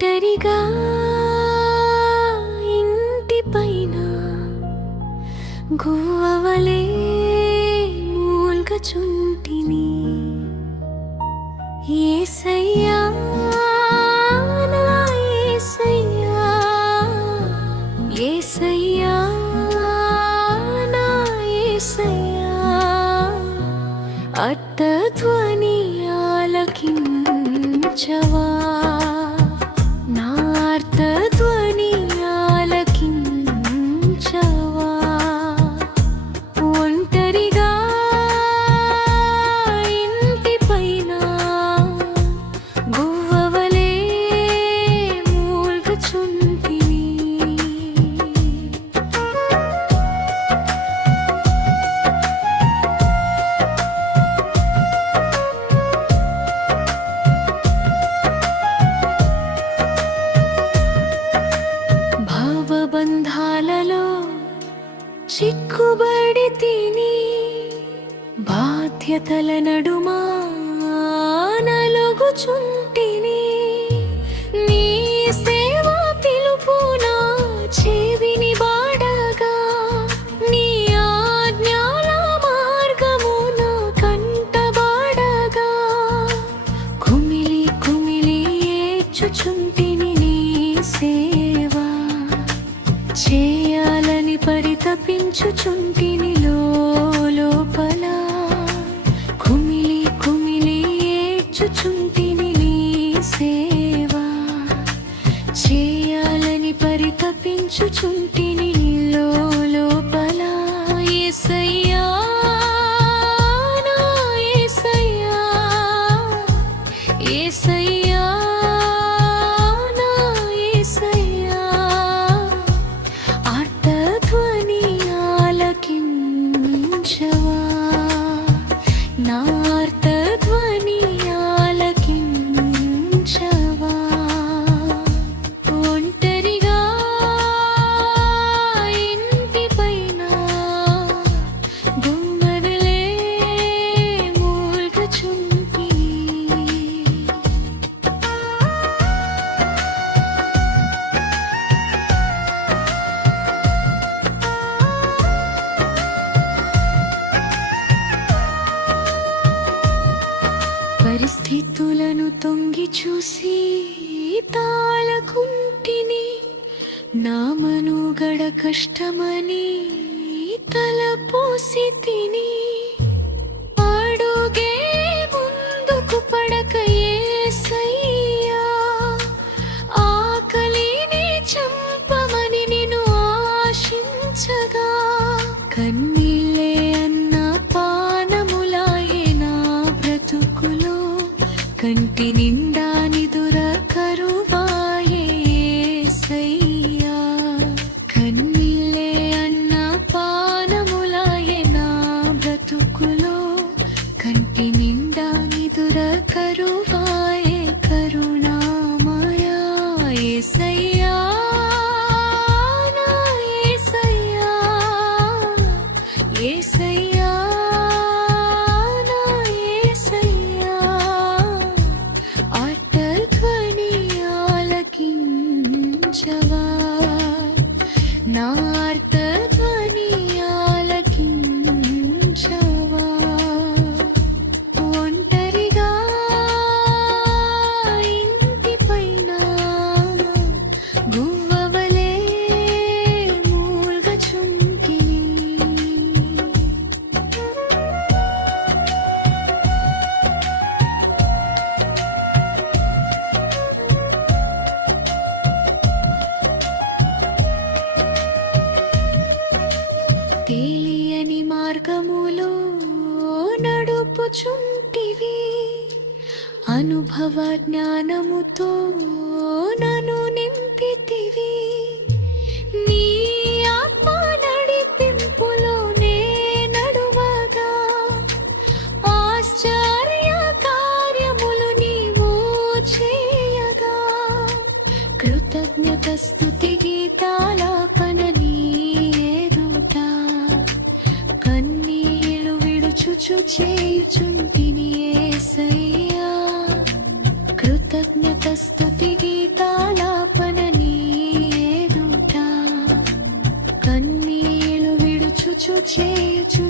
ఒంటరిగా ఇంటి పైన గువ్వవలే మూల్గచుంటిని. ఏసయ్యా ఏసయ్యా ఏసయ్యా నా ఏసయ్యా. అట్టధ్వని ఆలకించవా? చిక్కుబడి తిని బాధ్యతల నడుమా నలుగుచుంటిని. నీ సేవా పిలుపు నా చెవిని బాడగా. నీ ఆజ్ఞాల మార్గము నా కంటబాడగా కుమిలి కుమిలి ఏడ్చుచుంటిని నీ సేవా. చే పరితపించుచుంటిని లోపల కుమిలి కుమిలి ఏడ్చుచుంటిని నీ సేవా. చేయాలని పరితపించుచుంటిని లోపల ఏసయ్యా పరిస్థితులను తొంగి చూసి తాళకుంటిని నా మనుగడ కష్టమని తలపోసి తిని కంటి నిండా ఆలకించవా నా అనుభవ జ్ఞానముతో నను నింపితివి. నీ ఆత్మ నడిపింపులోనే నడువగా. ఆశ్చర్య కార్యములు నీవు చేయగా. కృతజ్ఞత స్థుతి గీతాలాపన నీ ఎదుట. కన్నీళ్ళు విడుచుచు చేయుచుంటిని ఏసయ్యా కృతజ్ఞత ఎదుట కన్నీళ్ళు విడుచుచు చేయుచు